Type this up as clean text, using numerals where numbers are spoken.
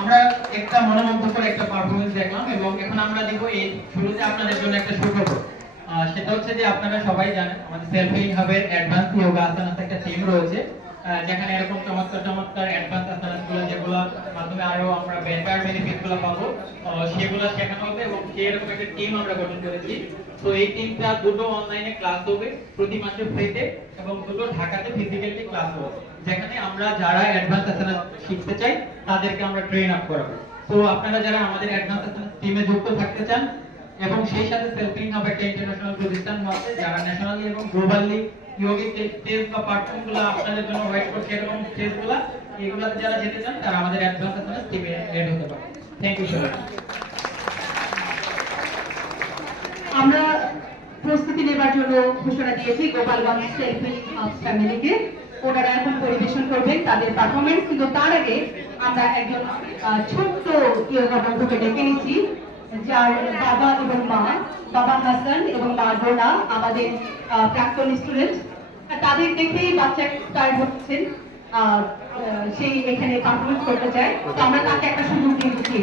আমরা একটা মনোমুগ্ধকর একটা পারফরমেন্স দেখলাম এবং এখন আমরা দেখব এই শুরুতে আপনাদের জন্য একটা সুখবর। সেটা হচ্ছে যে আপনারা সবাই জানেন আমাদের সেলফ হেলিং হাবের অ্যাডভান্স যোগা আসানাস একটা টিম রয়েছে, যেখানে এরকম চমৎকার চমৎকার অ্যাডভান্স আসানাসগুলো যেগুলো মাধ্যমে আরো আমরা বেটার বেনিফিটগুলো পাবো সেগুলো শেখানো হবে এবং এরকম একটা টিম আমরা গঠন করেছি। তো এই টিমটা দুটো অনলাইনে ক্লাস হবে প্রতি মাসে ফ্রিতে এবং দুটো ঢাকাতে ফিজিক্যালি ক্লাস হবে, যেখানে আমরা যারা অ্যাডভান্স আসানাস শিখতে চাই তাদেরকে আমরা ট্রেন আপ করাবো। তো আপনারা যারা আমাদের অ্যাডভান্স আসানাস টিমে যুক্ত থাকতে চান এবং সেই সাথে সেলফ হেলিং হাব একটা ইন্টারন্যাশনাল প্রতিষ্ঠান আছে যারা ন্যাশনালি এবং গ্লোবালি ইয়োগিক টেস্ট বা পার্টনারগুলো আপনাদের জন্য ওয়েট করছে, এরকম টেস্টগুলো এগুলোতে যারা যেতে চান তারা আমাদের অ্যাডভান্স আসানাস টিমে এড হতে পারে। Thank you so much. আমরা প্রস্তুতি নেবার জন্য ঘোষণা দিয়েছি গোপালগঞ্জ সেলফ হেলিং হাব ফ্যামিলিকে। ওনারা এখন পরিবেশন করবেন তাদের পারফরমেন্স, কিন্তু তার আগে আমরা একজন ছোট্ট ইয়োগা বন্ধুকে ডেকে নিচ্ছি, যার বাবা এবং মা, বাবা হাসান এবং মা ডোনা আমাদের প্রাক্তন স্টুডেন্ট। তাদের দেখেই বাচ্চা ইন্সপায়ার হচ্ছেন, সেই এখানে পারফরমেন্স করতে চায়। তো আমরা তাকে একটা সুযোগ দিয়ে দিচ্ছি।